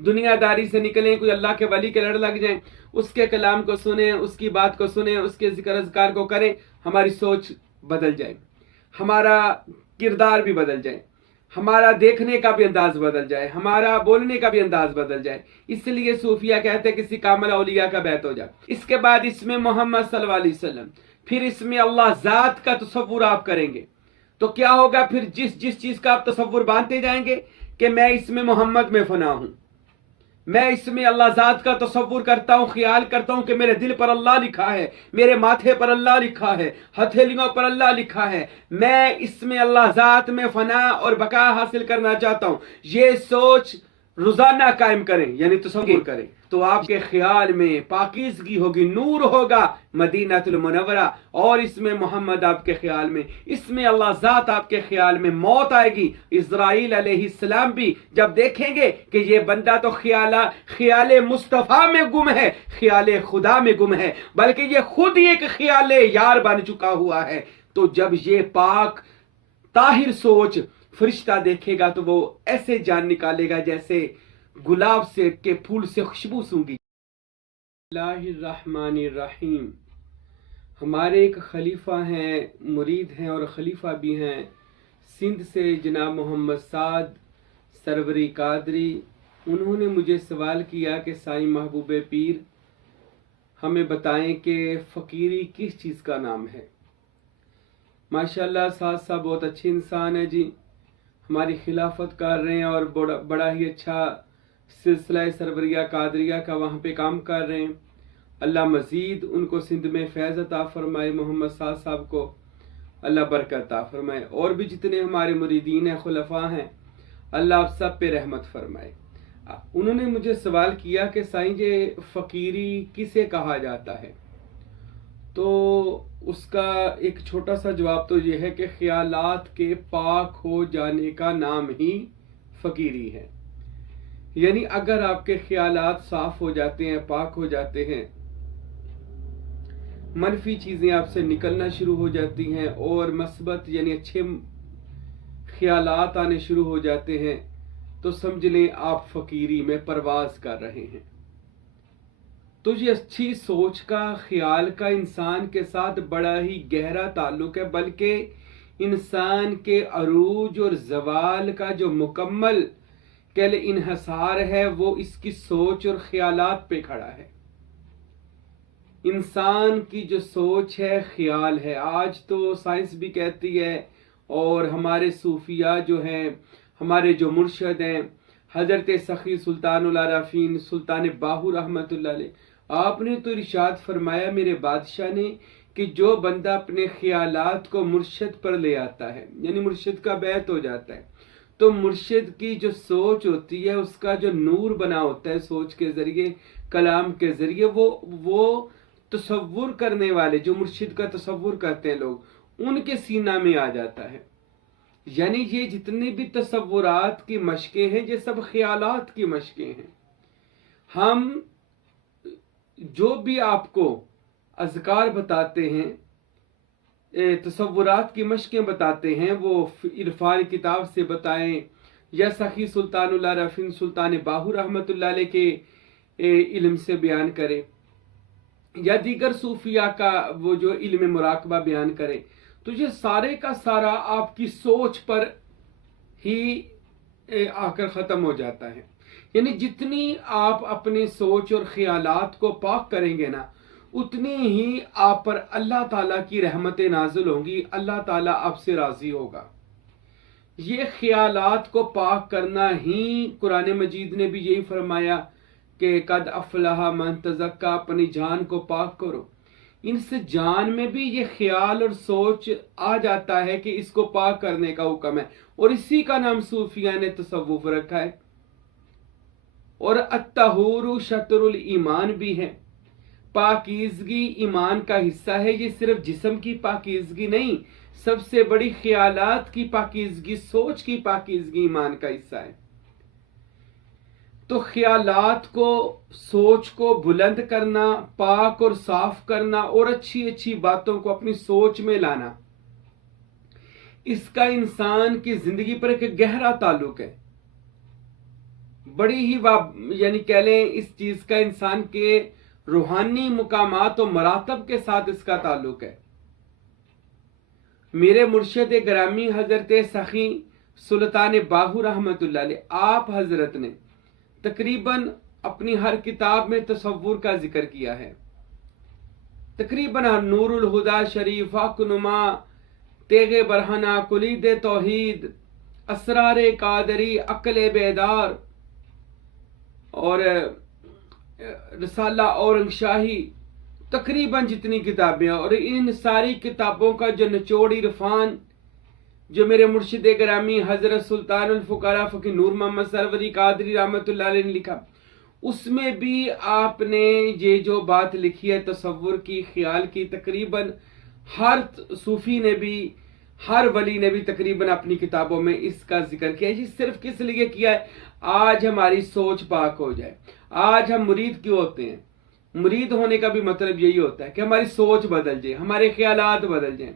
دنیا داری سے نکلیں، کوئی اللہ کے ولی کے لڑ لگ جائیں، اس کے کلام کو سنیں، اس کی بات کو سنیں، اس کے ذکر اذکار کو کریں، ہماری سوچ بدل جائے، ہمارا کردار بھی بدل جائے، ہمارا دیکھنے کا بھی انداز بدل جائے، ہمارا بولنے کا بھی انداز بدل جائے۔ اس لیے صوفیہ کہتے ہیں کسی کامل اولیاء کا بیعت ہو جائے۔ اس کے بعد اس میں محمد صلی اللہ علیہ وسلم، پھر اس میں اللہ ذات کا تصور آپ کریں گے تو کیا ہوگا؟ پھر جس چیز کا آپ تصور باندھتے جائیں گے کہ میں اس میں محمد میں فنا ہوں، میں اس میں اللہ ذات کا تصور کرتا ہوں، خیال کرتا ہوں کہ میرے دل پر اللہ لکھا ہے، میرے ماتھے پر اللہ لکھا ہے، ہتھیلیوں پر اللہ لکھا ہے، میں اس میں اللہ ذات میں فنا اور بقا حاصل کرنا چاہتا ہوں۔ یہ سوچ روزانہ قائم کریں، یعنی تصور کریں، تو آپ کے خیال میں پاکیزگی ہوگی، نور ہوگا مدینہ المنورہ، اور اس میں محمد آپ کے خیال میں، اس میں اللہ ذات آپ کے خیال میں، موت آئے گی۔ اسرائیل علیہ السلام بھی جب دیکھیں گے کہ یہ بندہ تو خیال مصطفیٰ میں گم ہے، خیال خدا میں گم ہے، بلکہ یہ خود ہی ایک خیال یار بن چکا ہوا ہے، تو جب یہ پاک طاہر سوچ فرشتہ دیکھے گا تو وہ ایسے جان نکالے گا جیسے گلاب سے کے پھول سے خوشبو سونگی۔ اللہ الرحمن الرحیم۔ ہمارے ایک خلیفہ ہیں، مرید ہیں اور خلیفہ بھی ہیں سندھ سے، جناب محمد سعد سروری قادری۔ انہوں نے مجھے سوال کیا کہ سائیں محبوب پیر ہمیں بتائیں کہ فقیری کس چیز کا نام ہے۔ ماشاءاللہ سعد صاحب بہت اچھے انسان ہیں جی، ہماری خلافت کر رہے ہیں اور بڑا ہی اچھا سلسلہ سروریہ قادریہ کا وہاں پہ کام کر رہے ہیں۔ اللہ مزید ان کو سندھ میں فیض عطا فرمائے، محمد سعد صاحب کو اللہ برکت عطا فرمائے، اور بھی جتنے ہمارے مریدین ہیں، خلفاء ہیں، اللہ آپ سب پہ رحمت فرمائے۔ انہوں نے مجھے سوال کیا کہ سائیں جی فقیری کسے کہا جاتا ہے؟ تو اس کا ایک چھوٹا سا جواب تو یہ ہے کہ خیالات کے پاک ہو جانے کا نام ہی فقیری ہے۔ یعنی اگر آپ کے خیالات صاف ہو جاتے ہیں، پاک ہو جاتے ہیں، منفی چیزیں آپ سے نکلنا شروع ہو جاتی ہیں اور مثبت یعنی اچھے خیالات آنے شروع ہو جاتے ہیں، تو سمجھ لیں آپ فقیری میں پرواز کر رہے ہیں۔ تو یہ اچھی سوچ کا، خیال کا انسان کے ساتھ بڑا ہی گہرا تعلق ہے، بلکہ انسان کے عروج اور زوال کا جو مکمل انحصار ہے وہ اس کی سوچ اور خیالات پہ کھڑا ہے۔ انسان کی جو سوچ ہے، خیال ہے، آج تو سائنس بھی کہتی ہے، اور ہمارے صوفیاء جو ہیں، ہمارے جو مرشد ہیں، حضرت سخی سلطان العارفین سلطان باہو رحمۃ اللہ علیہ، آپ نے تو ارشاد فرمایا میرے بادشاہ نے کہ جو بندہ اپنے خیالات کو مرشد پر لے آتا ہے، یعنی مرشد کا بیعت ہو جاتا ہے، تو مرشد کی جو سوچ ہوتی ہے، اس کا جو نور بنا ہوتا ہے سوچ کے ذریعے، کلام کے ذریعے، وہ تصور کرنے والے جو مرشد کا تصور کرتے ہیں لوگ، ان کے سینہ میں آ جاتا ہے۔ یعنی یہ جتنے بھی تصورات کی مشقیں ہیں، یہ سب خیالات کی مشقیں ہیں۔ ہم جو بھی آپ کو اذکار بتاتے ہیں، تصورات کی مشقیں بتاتے ہیں، وہ عرفان کتاب سے بتائیں، یا سخی سلطان العارفین سلطان باہو رحمۃ اللہ علیہ کے علم سے بیان کریں، یا دیگر صوفیاء کا وہ جو علم مراقبہ بیان کریں، تو یہ سارے کا سارا آپ کی سوچ پر ہی آ کر ختم ہو جاتا ہے۔ یعنی جتنی آپ اپنی سوچ اور خیالات کو پاک کریں گے نا، اتنی ہی آپ پر اللہ تعالیٰ کی رحمتیں نازل ہوں گی، اللہ تعالیٰ آپ سے راضی ہوگا۔ یہ خیالات کو پاک کرنا ہی قرآن مجید نے بھی یہی فرمایا کہ قد افلح من تزکا، اپنی جان کو پاک کرو۔ ان سے جان میں بھی یہ خیال اور سوچ آ جاتا ہے کہ اس کو پاک کرنے کا حکم ہے، اور اسی کا نام صوفیاء نے تصوف رکھا ہے۔ اور الطہور شطر الایمان بھی ہے، پاکیزگی ایمان کا حصہ ہے۔ یہ صرف جسم کی پاکیزگی نہیں، سب سے بڑی خیالات کی پاکیزگی، سوچ کی پاکیزگی ایمان کا حصہ ہے۔ تو خیالات کو، سوچ کو بلند کرنا، پاک اور صاف کرنا، اور اچھی اچھی باتوں کو اپنی سوچ میں لانا، اس کا انسان کی زندگی پر ایک گہرا تعلق ہے۔ بڑی ہی یعنی کہہ لیں اس چیز کا انسان کے روحانی مقامات و مراتب کے ساتھ اس کا تعلق ہے۔ میرے مرشد گرامی حضرت سخی سلطان باہو رحمۃ اللہ علیہ، آپ حضرت نے تقریباً اپنی ہر کتاب میں تصور کا ذکر کیا ہے۔ تقریباً نور الہدا شریف، حقنما، تیغ برہنہ، کلید توحید، اسرار قادری، عقل بیدار اور رسالہ اورنگ شاہی، تقریباً جتنی کتابیں، اور ان ساری کتابوں کا جو نچوڑ عرفان جو میرے مرشد گرامی حضرت سلطان الفقراء فقیر نور محمد سروری قادری رحمۃ اللہ علیہ نے لکھا، اس میں بھی آپ نے یہ جو بات لکھی ہے تصور کی، خیال کی، تقریباً ہر صوفی نے بھی، ہر ولی نے بھی تقریباً اپنی کتابوں میں اس کا ذکر کیا ہے۔ یہ صرف کس لیے کیا ہے؟ آج ہماری سوچ پاک ہو جائے۔ آج ہم مرید کیوں ہوتے ہیں؟ مرید ہونے کا بھی مطلب یہی ہوتا ہے کہ ہماری سوچ بدل جائے، ہمارے خیالات بدل جائیں،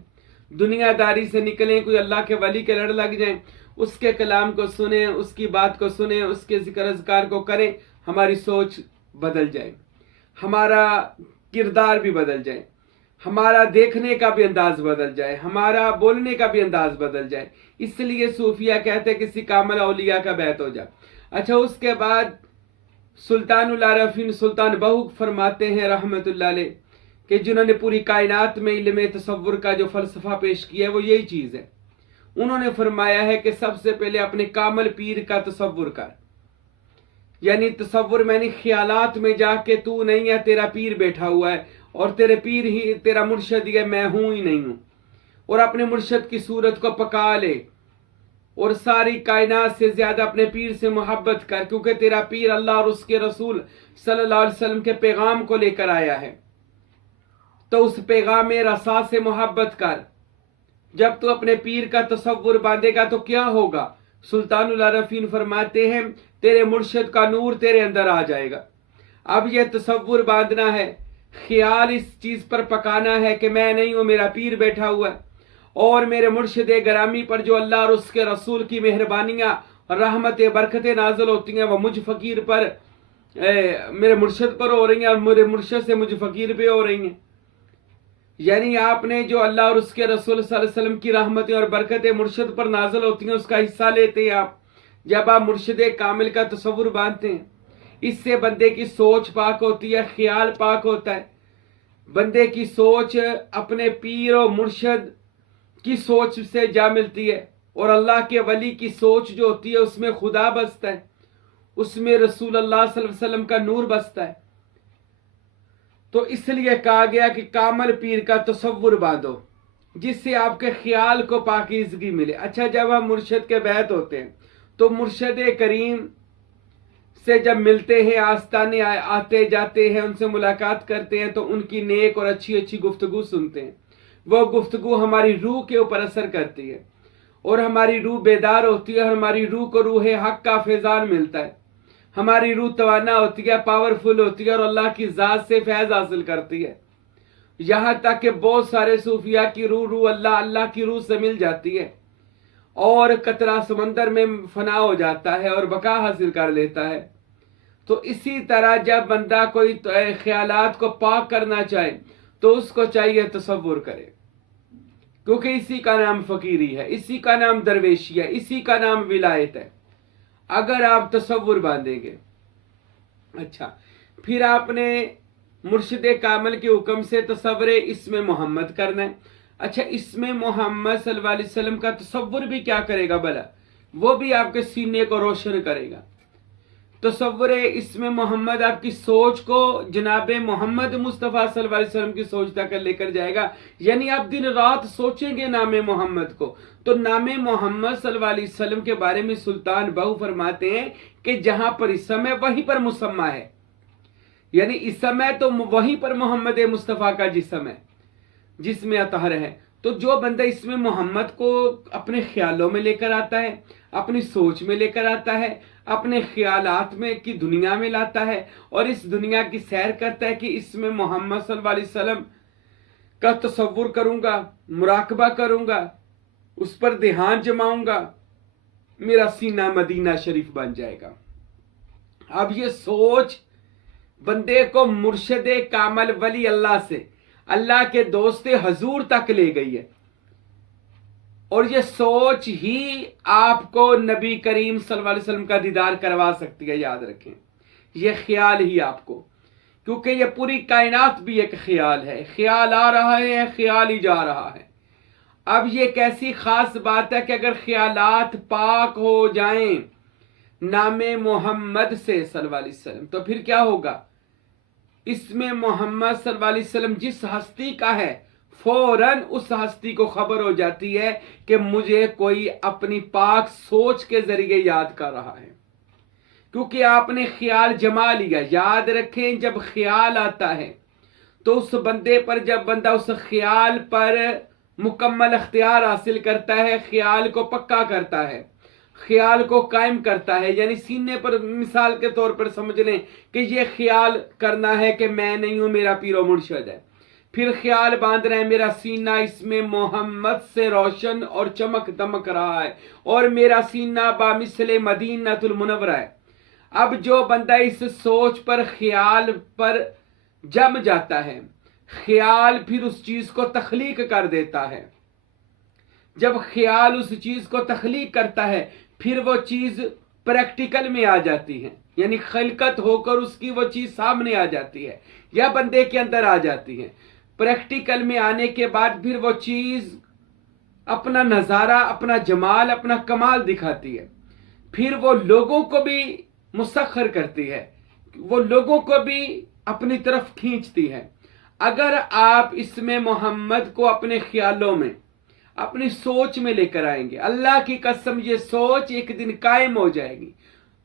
دنیا داری سے نکلیں، کوئی اللہ کے ولی کے لڑ لگ جائیں، اس کے کلام کو سنیں، اس کی بات کو سنیں، اس کے ذکر اذکار کو کریں، ہماری سوچ بدل جائے، ہمارا کردار بھی بدل جائے، ہمارا دیکھنے کا بھی انداز بدل جائے، ہمارا بولنے کا بھی انداز بدل جائے۔ اس لیے صوفیہ کہتے ہیں کسی کامل اولیاء کا بیعت ہو جائے۔ اچھا، اس کے بعد سلطان العارفین سلطان بہو فرماتے ہیں رحمت اللہ علیہ کہ جنہوں نے پوری کائنات میں علم تصور کا جو فلسفہ پیش کیا ہے وہ یہی چیز ہے۔ انہوں نے فرمایا ہے کہ سب سے پہلے اپنے کامل پیر کا تصور کر، یعنی تصور میں نے خیالات میں جا کے تو نہیں ہے، تیرا پیر بیٹھا ہوا ہے اور تیرے پیر ہی تیرا مرشد ہی ہے، میں ہوں ہی نہیں ہوں، اور اپنے مرشد کی صورت کو پکا لے اور ساری کائنات سے زیادہ اپنے پیر سے محبت کر، کیونکہ تیرا پیر اللہ اور اس کے رسول صلی اللہ علیہ وسلم کے پیغام کو لے کر آیا ہے، تو اس پیغام رسا سے محبت کر۔ جب تو اپنے پیر کا تصور باندھے گا تو کیا ہوگا؟ سلطان العارفین فرماتے ہیں تیرے مرشد کا نور تیرے اندر آ جائے گا۔ اب یہ تصور باندھنا ہے، خیال اس چیز پر پکانا ہے کہ میں نہیں ہوں، میرا پیر بیٹھا ہوا ہے، اور میرے مرشد گرامی پر جو اللہ اور اس کے رسول کی مہربانیاں رحمت برکتیں نازل ہوتی ہیں وہ مجھ فقیر پر میرے مرشد پر ہو رہی ہیں، اور میرے مرشد سے مجھ فقیر پہ ہو رہی ہیں۔ یعنی آپ نے جو اللہ اور اس کے رسول صلی اللہ علیہ وسلم کی رحمتیں اور برکتیں مرشد پر نازل ہوتی ہیں اس کا حصہ لیتے ہیں آپ، جب آپ مرشد کامل کا تصور باندھتے ہیں۔ اس سے بندے کی سوچ پاک ہوتی ہے، خیال پاک ہوتا ہے، بندے کی سوچ اپنے پیر و مرشد کی سوچ سے جا ملتی ہے، اور اللہ کے ولی کی سوچ جو ہوتی ہے اس میں خدا بستا ہے، اس میں رسول اللہ صلی اللہ علیہ وسلم کا نور بستا ہے۔ تو اس لیے کہا گیا کہ کامل پیر کا تصور باندھو جس سے آپ کے خیال کو پاکیزگی ملے۔ اچھا، جب ہم مرشد کے بیعت ہوتے ہیں تو مرشد کریم سے جب ملتے ہیں، آستانے آتے جاتے ہیں، ان سے ملاقات کرتے ہیں تو ان کی نیک اور اچھی اچھی گفتگو سنتے ہیں۔ وہ گفتگو ہماری روح کے اوپر اثر کرتی ہے اور ہماری روح بیدار ہوتی ہے، اور ہماری روح کو روح حق کا فیضان ملتا ہے، ہماری روح توانا ہوتی ہے، پاورفل ہوتی ہے، اور اللہ کی ذات سے فیض حاصل کرتی ہے۔ یہاں تک کہ بہت سارے صوفیاء کی روح اللہ کی روح سے مل جاتی ہے اور قطرہ سمندر میں فنا ہو جاتا ہے اور بقا حاصل کر لیتا ہے۔ تو اسی طرح جب بندہ کوئی خیالات کو پاک کرنا چاہے تو اس کو چاہیے تصور کرے، کیونکہ اسی کا نام فقیری ہے، اسی کا نام درویشی ہے، اسی کا نام ولایت ہے، اگر آپ تصور باندھیں گے۔ اچھا، پھر آپ نے مرشد کامل کے حکم سے تصور اسم محمد کرنا ہے۔ اچھا، اسم محمد صلی اللہ علیہ وسلم کا تصور بھی کیا کرے گا بھلا؟ وہ بھی آپ کے سینے کو روشن کرے گا۔ تصور اسم محمد آپ کی سوچ کو جناب محمد مصطفیٰ صلی اللہ علیہ وسلم کی سوچ تک لے کر جائے گا، یعنی آپ دن رات سوچیں گے نام محمد کو، تو نام محمد صلی اللہ علیہ وسلم کے بارے میں سلطان بہو فرماتے ہیں کہ جہاں پر اسم ہے وہیں پر مسمى ہے، یعنی اسم ہے تو وہیں پر محمد مصطفیٰ کا جسم ہے، جس میں اطہر ہے۔ تو جو بندہ اسم محمد کو اپنے خیالوں میں لے کر آتا ہے، اپنی سوچ میں لے کر آتا ہے، اپنے خیالات میں کی دنیا میں لاتا ہے، اور اس دنیا کی سیر کرتا ہے کہ اس میں محمد صلی اللہ علیہ وسلم کا تصور کروں گا، مراقبہ کروں گا، اس پر دھیان جماؤں گا، میرا سینہ مدینہ شریف بن جائے گا۔ اب یہ سوچ بندے کو مرشد کامل ولی اللہ سے، اللہ کے دوست حضور تک لے گئی ہے، اور یہ سوچ ہی آپ کو نبی کریم صلی اللہ علیہ وسلم کا دیدار کروا سکتی ہے. یاد رکھیں، یہ خیال ہی آپ کو، کیونکہ یہ پوری کائنات بھی ایک خیال ہے، خیال آ رہا ہے، خیال ہی جا رہا ہے. اب یہ ایک ایسی خاص بات ہے کہ اگر خیالات پاک ہو جائیں نام محمد سے صلی اللہ علیہ وسلم، تو پھر کیا ہوگا؟ اسم محمد صلی اللہ علیہ وسلم جس ہستی کا ہے، فوراً اس ہستی کو خبر ہو جاتی ہے کہ مجھے کوئی اپنی پاک سوچ کے ذریعے یاد کر رہا ہے، کیونکہ آپ نے خیال جما لیا. یاد رکھیں، جب خیال آتا ہے تو اس بندے پر، جب بندہ اس خیال پر مکمل اختیار حاصل کرتا ہے، خیال کو پکا کرتا ہے، خیال کو قائم کرتا ہے، یعنی سینے پر مثال کے طور پر سمجھ لیں کہ یہ خیال کرنا ہے کہ میں نہیں ہوں، میرا پیر و مرشد ہے. پھر خیال باندھ رہے ہیں میرا سینہ اس میں محمد سے روشن اور چمک دمک رہا ہے، اور میرا سینہ بامثل مدینۃ المنورہ ہے. اب جو بندہ اس سوچ پر، خیال پر جم جاتا ہے، خیال پھر اس چیز کو تخلیق کر دیتا ہے. جب خیال اس چیز کو تخلیق کرتا ہے، پھر وہ چیز پریکٹیکل میں آ جاتی ہے، یعنی خلقت ہو کر اس کی وہ چیز سامنے آ جاتی ہے یا بندے کے اندر آ جاتی ہے. پریکٹیکل میں آنے کے بعد پھر وہ چیز اپنا نظارہ، اپنا جمال، اپنا کمال دکھاتی ہے. پھر وہ لوگوں کو بھی مسخر کرتی ہے، وہ لوگوں کو بھی اپنی طرف کھینچتی ہے. اگر آپ اس میں محمد کو اپنے خیالوں میں، اپنی سوچ میں لے کر آئیں گے، اللہ کی قسم یہ سوچ ایک دن قائم ہو جائے گی،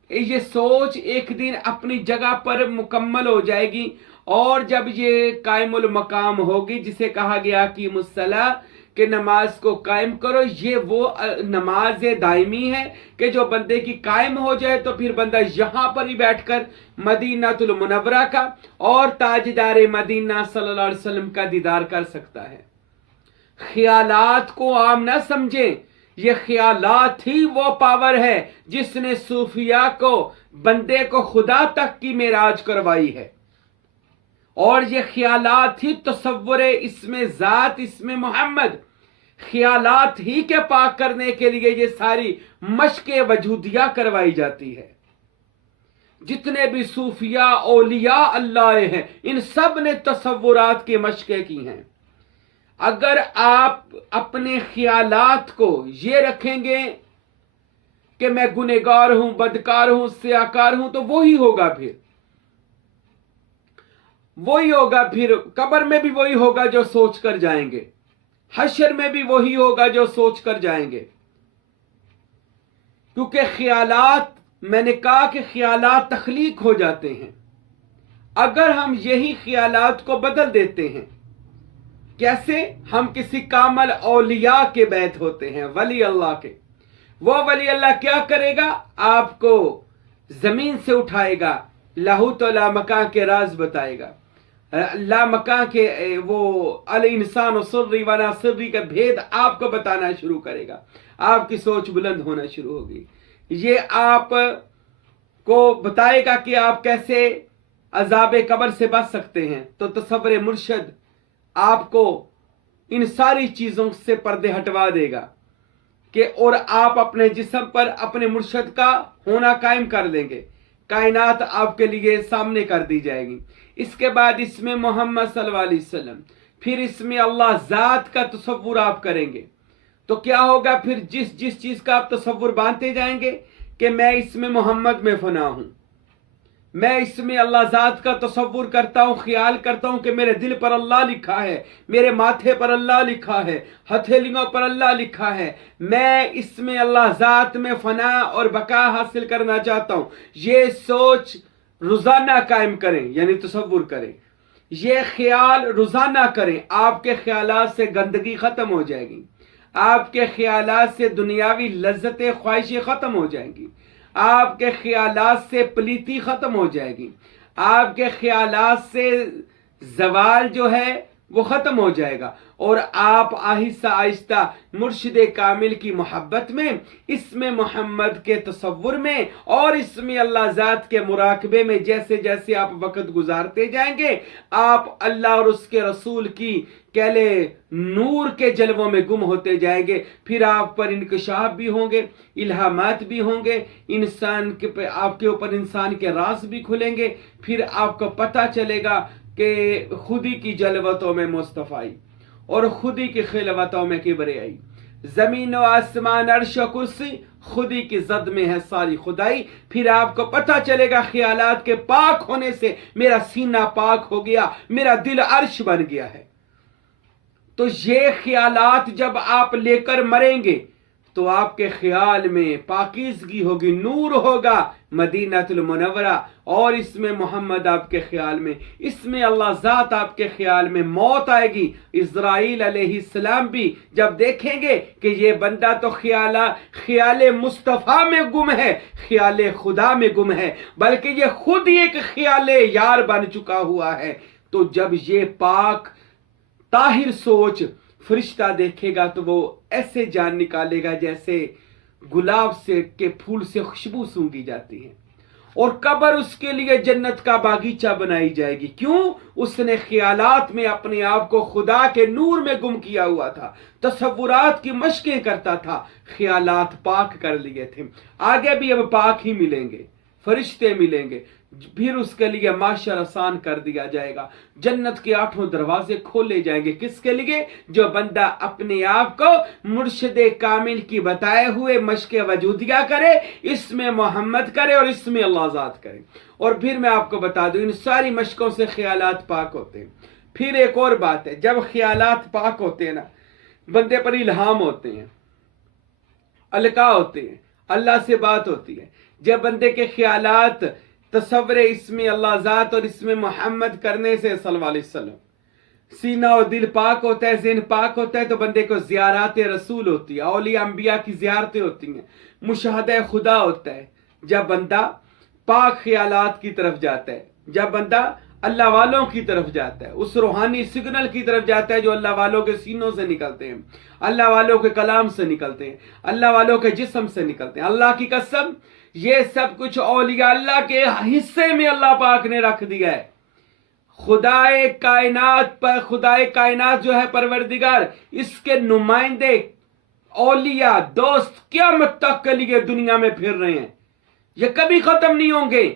یہ سوچ ایک دن اپنی جگہ پر مکمل ہو جائے گی. اور جب یہ قائم المقام ہوگی، جسے کہا گیا کہ الصلاۃ، کہ نماز کو قائم کرو، یہ وہ نماز دائمی ہے کہ جو بندے کی قائم ہو جائے تو پھر بندہ یہاں پر ہی بیٹھ کر مدینۃ المنورہ کا اور تاجدار مدینہ صلی اللہ علیہ وسلم کا دیدار کر سکتا ہے. خیالات کو عام نہ سمجھیں، یہ خیالات ہی وہ پاور ہے جس نے صوفیاء کو، بندے کو خدا تک کی معراج کروائی ہے. اور یہ خیالات ہی تصور اسم ذات، اسم محمد، خیالات ہی کے پاک کرنے کے لیے یہ ساری مشق وجودیہ کروائی جاتی ہے. جتنے بھی صوفیاء اولیاء اللہ ہیں، ان سب نے تصورات کی مشقیں کی ہیں. اگر آپ اپنے خیالات کو یہ رکھیں گے کہ میں گنہگار ہوں، بدکار ہوں، سیاکار ہوں، تو وہی ہوگا، پھر قبر میں بھی وہی ہوگا جو سوچ کر جائیں گے، حشر میں بھی وہی ہوگا جو سوچ کر جائیں گے. کیونکہ خیالات، میں نے کہا کہ خیالات تخلیق ہو جاتے ہیں. اگر ہم یہی خیالات کو بدل دیتے ہیں، کیسے؟ ہم کسی کامل اولیاء کے بیت ہوتے ہیں، ولی اللہ کے. وہ ولی اللہ کیا کرے گا؟ آپ کو زمین سے اٹھائے گا، لاہوت و لامکان کے راز بتائے گا، لامکان کے وہ الانسان و سری و ناصری کا بھید آپ کو بتانا شروع کرے گا. آپ کی سوچ بلند ہونا شروع ہوگی. یہ آپ کو بتائے گا کہ آپ کیسے عذاب قبر سے بچ سکتے ہیں. تو تصور مرشد آپ کو ان ساری چیزوں سے پردے ہٹوا دے گا کہ اور آپ اپنے جسم پر اپنے مرشد کا ہونا قائم کر لیں گے. کائنات آپ کے لیے سامنے کر دی جائے گی. اس کے بعد اس میں محمد صلی اللہ علیہ وسلم، پھر اس میں اللہ ذات کا تصور آپ کریں گے. تو کیا ہوگا؟ پھر جس چیز کا آپ تصور باندھتے جائیں گے کہ میں اس میں محمد میں فنا ہوں، میں اس میں اللہ ذات کا تصور کرتا ہوں، خیال کرتا ہوں کہ میرے دل پر اللہ لکھا ہے، میرے ماتھے پر اللہ لکھا ہے، ہتھیلیوں پر اللہ لکھا ہے، میں اس میں اللہ ذات میں فنا اور بقا حاصل کرنا چاہتا ہوں. یہ سوچ روزانہ قائم کریں، یعنی تصور کریں، یہ خیال روزانہ کریں. آپ کے خیالات سے گندگی ختم ہو جائے گی، آپ کے خیالات سے دنیاوی لذتیں، خواہشیں ختم ہو جائیں گی، آپ کے خیالات سے پلیتی ختم ہو جائے گی، آپ کے خیالات سے زوال جو ہے وہ ختم ہو جائے گا. اور آپ آہستہ آہستہ مرشد کامل کی محبت میں، اسم محمد کے تصور میں اور اسم اللہ ذات کے مراقبے میں جیسے جیسے آپ وقت گزارتے جائیں گے، آپ اللہ اور اس کے رسول کی کہلے نور کے جلووں میں گم ہوتے جائیں گے۔ پھر آپ پر انکشاف بھی ہوں گے، الہامات بھی ہوں گے، آپ کے اوپر انسان کے راز بھی کھلیں گے۔ پھر آپ کو پتہ چلے گا کہ خودی کی جلوتوں میں مصطفی اور خودی کی خلوتوں میں کبریائی، زمین و آسمان عرش و کرسی خودی کی زد میں ہے ساری خدائی۔ پھر آپ کو پتہ چلے گا خیالات کے پاک ہونے سے میرا سینہ پاک ہو گیا، میرا دل عرش بن گیا ہے۔ تو یہ خیالات جب آپ لے کر مریں گے تو آپ کے خیال میں پاکیزگی ہوگی، نور ہوگا مدینہ المنورہ، اور اس میں محمد آپ کے خیال میں، اس میں اللہ ذات آپ کے خیال میں، موت آئے گی۔ اسرائیل علیہ السلام بھی جب دیکھیں گے کہ یہ بندہ تو خیال مصطفیٰ میں گم ہے، خیال خدا میں گم ہے، بلکہ یہ خود ہی ایک خیال یار بن چکا ہوا ہے، تو جب یہ پاک طاہر سوچ فرشتہ دیکھے گا تو وہ ایسے جان نکالے گا جیسے گلاب کے پھول سے خوشبو سونگھی جاتی ہے، اور قبر اس کے لیے جنت کا باغیچہ بنائی جائے گی۔ کیوں؟ اس نے خیالات میں اپنے آپ کو خدا کے نور میں گم کیا ہوا تھا، تصورات کی مشقیں کرتا تھا، خیالات پاک کر لیے تھے۔ آگے بھی اب پاک ہی ملیں گے، فرشتے ملیں گے، پھر اس کے لیے معاشر آسان کر دیا جائے گا، جنت کے 8 دروازے کھولے جائیں گے۔ کس کے لیے؟ جو بندہ اپنے آپ کو مرشد کامل کی بتائے ہوئے مشق وجودیہ کرے، اس میں محمد کرے اور اس میں اللہ ذات کرے۔ اور پھر میں آپ کو بتا دوں ان ساری مشقوں سے خیالات پاک ہوتے ہیں۔ پھر ایک اور بات ہے، جب خیالات پاک ہوتے ہیں نا، بندے پر الہام ہوتے ہیں، القاء ہوتے ہیں، اللہ سے بات ہوتی ہے۔ جب بندے کے خیالات تصور اسم اللہ ذات اور اسم محمد کرنے سے صلی اللہ علیہ وسلم سینہ اور دل پاک ہوتا ہے، ذہن پاک ہوتا ہے، تو بندے کو زیارات رسول ہوتی ہے، اولیاء انبیاء کی زیارتیں ہوتی ہیں، مشاہدہ خدا ہوتا ہے۔ جب بندہ پاک خیالات کی طرف جاتا ہے، جب بندہ اللہ والوں کی طرف جاتا ہے، اس روحانی سگنل کی طرف جاتا ہے جو اللہ والوں کے سینوں سے نکلتے ہیں، اللہ والوں کے کلام سے نکلتے ہیں، اللہ والوں کے جسم سے نکلتے ہیں۔ اللہ کی قسم یہ سب کچھ اولیاء اللہ کے حصے میں اللہ پاک نے رکھ دیا ہے۔ خدائے کائنات جو ہے پروردگار، اس کے نمائندے اولیاء دوست قیامت تک کے لیے دنیا میں پھر رہے ہیں، یہ کبھی ختم نہیں ہوں گے۔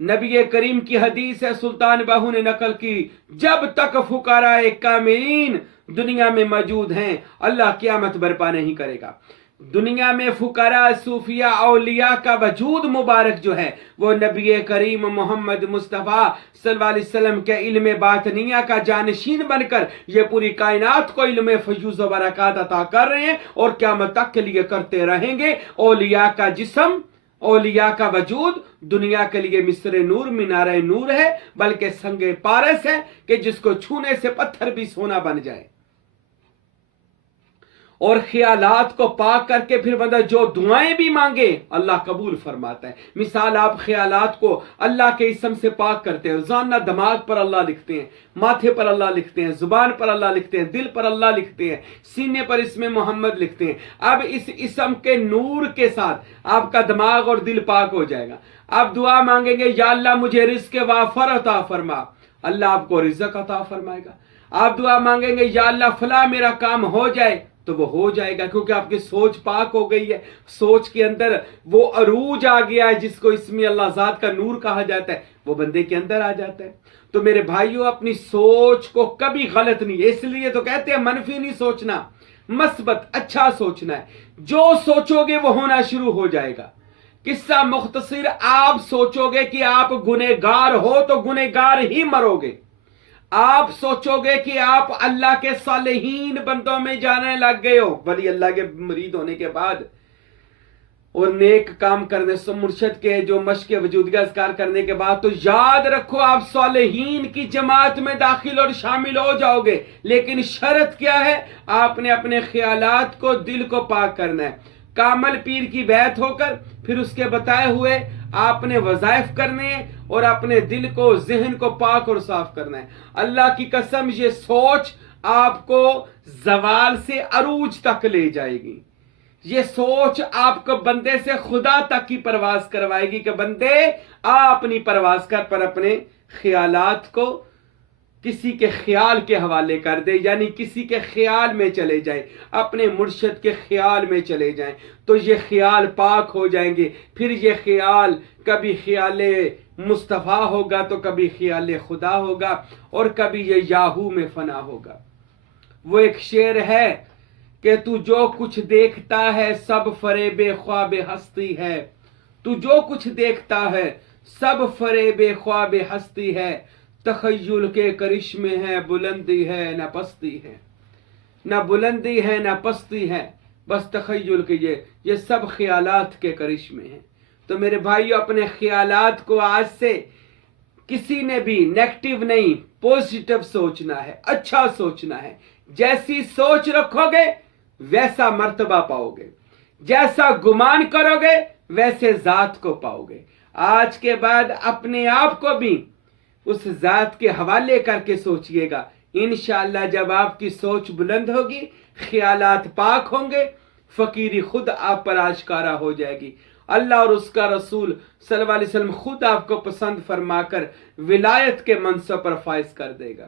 نبی کریم کی حدیث ہے، سلطان باہو نے نقل کی، جب تک فقراء کاملین دنیا میں موجود ہیں اللہ قیامت برپا نہیں کرے گا۔ دنیا میں فقراء، صوفیاء، اولیاء کا وجود مبارک جو ہے وہ نبی کریم محمد مصطفیٰ صلی اللہ علیہ وسلم کے علم باطنیہ کا جانشین بن کر یہ پوری کائنات کو علم فیوض و برکات عطا کر رہے ہیں اور قیامت تک کے لیے کرتے رہیں گے۔ اولیاء کا جسم، اولیاء کا وجود دنیا کے لیے مصر نور، مینار نور ہے، بلکہ سنگ پارس ہے کہ جس کو چھونے سے پتھر بھی سونا بن جائے۔ اور خیالات کو پاک کر کے پھر بندہ جو دعائیں بھی مانگے اللہ قبول فرماتا ہے۔ مثال، آپ خیالات کو اللہ کے اسم سے پاک کرتے ہیں، روزانہ دماغ پر اللہ لکھتے ہیں، ماتھے پر اللہ لکھتے ہیں، زبان پر اللہ لکھتے ہیں، دل پر اللہ لکھتے ہیں، سینے پر اسم محمد لکھتے ہیں۔ اب اس اسم کے نور کے ساتھ آپ کا دماغ اور دل پاک ہو جائے گا۔ آپ دعا مانگیں گے، یا اللہ مجھے رزق وافر عطا فرما، اللہ آپ کو رزق عطا فرمائے گا۔ آپ دعا مانگیں گے، یا اللہ فلاں میرا کام ہو جائے، تو وہ ہو جائے گا، کیونکہ آپ کی سوچ پاک ہو گئی ہے، سوچ کے اندر وہ عروج آ گیا ہے جس کو اسم اللہ ذات کا نور کہا جاتا ہے، وہ بندے کے اندر آ جاتا ہے۔ تو میرے بھائیوں، اپنی سوچ کو کبھی غلط نہیں، اس لیے تو کہتے ہیں منفی نہیں سوچنا، مثبت اچھا سوچنا ہے۔ جو سوچو گے وہ ہونا شروع ہو جائے گا۔ قصہ مختصر، آپ سوچو گے کہ آپ گنہگار ہو تو گنہگار ہی مرو گے۔ آپ سوچو گے کہ آپ اللہ کے صالحین بندوں میں جانے لگ گئے ہو، ولی اللہ کے مرید ہونے کے بعد اور نیک کام کرنے سے، مرشد کے جو مشق وجودیہ اذکار کرنے کے بعد، تو یاد رکھو آپ صالحین کی جماعت میں داخل اور شامل ہو جاؤ گے۔ لیکن شرط کیا ہے؟ آپ نے اپنے خیالات کو، دل کو پاک کرنا ہے، کامل پیر کی بیعت ہو کر، پھر اس کے بتائے ہوئے آپ نے وظائف کرنے ہیں اور اپنے دل کو، ذہن کو پاک اور صاف کرنا ہے۔ اللہ کی قسم، یہ سوچ آپ کو زوال سے عروج تک لے جائے گی. یہ سوچ آپ کو بندے سے خدا تک کی پرواز کروائے گی کہ بندے آپ اپنی پرواز کر پر اپنے خیالات کو کسی کے خیال کے حوالے کر دے، یعنی کسی کے خیال میں چلے جائیں، اپنے مرشد کے خیال میں چلے جائیں تو یہ خیال پاک ہو جائیں گے. پھر یہ خیال کبھی خیال مصطفیٰ ہوگا تو کبھی خیال خدا ہوگا اور کبھی یہ یاہو میں فنا ہوگا. وہ ایک شعر ہے کہ تو جو کچھ دیکھتا ہے سب فریب خواب ہستی ہے، تو جو کچھ دیکھتا ہے سب فریب خواب ہستی ہے، تخیل کے کرشمے ہے بلندی ہے نہ پستی ہے، نہ بلندی ہے نہ پستی ہے، بس تخیل کے یہ سب خیالات کے کرشمے ہیں. تو میرے بھائیو، اپنے خیالات کو آج سے کسی نے بھی نیگیٹو نہیں، پوزیٹو سوچنا ہے، اچھا سوچنا ہے. جیسی سوچ رکھو گے ویسا مرتبہ پاؤ گے، جیسا گمان کرو گے ویسے ذات کو پاؤ گے. آج کے بعد اپنے آپ کو بھی اس ذات کے حوالے کر کے سوچئے گا. انشاءاللہ جب آپ کی سوچ بلند ہوگی، خیالات پاک ہوں گے، فقیری خود آپ پر آشکارا ہو جائے گی. اللہ اور اس کا رسول صلی اللہ علیہ وسلم خود آپ کو پسند فرما کر ولایت کے منصب پر فائز کر دے گا.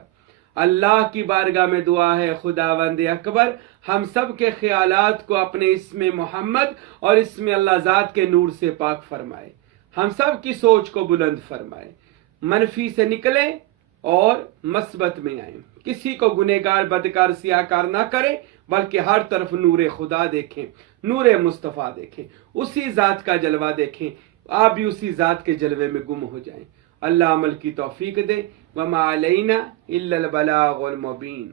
اللہ کی بارگاہ میں دعا ہے خداوند اکبر ہم سب کے خیالات کو اپنے اسم محمد اور اسم اللہ ذات کے نور سے پاک فرمائے، ہم سب کی سوچ کو بلند فرمائے، منفی سے نکلیں اور مثبت میں آئیں. کسی کو گنہگار بدکار سیاہکار نہ کریں بلکہ ہر طرف نور خدا دیکھیں، نور مصطفیٰ دیکھیں، اسی ذات کا جلوہ دیکھیں، آپ بھی اسی ذات کے جلوے میں گم ہو جائیں. اللہ عمل کی توفیق دے. وما علینا الا البلاغ المبین.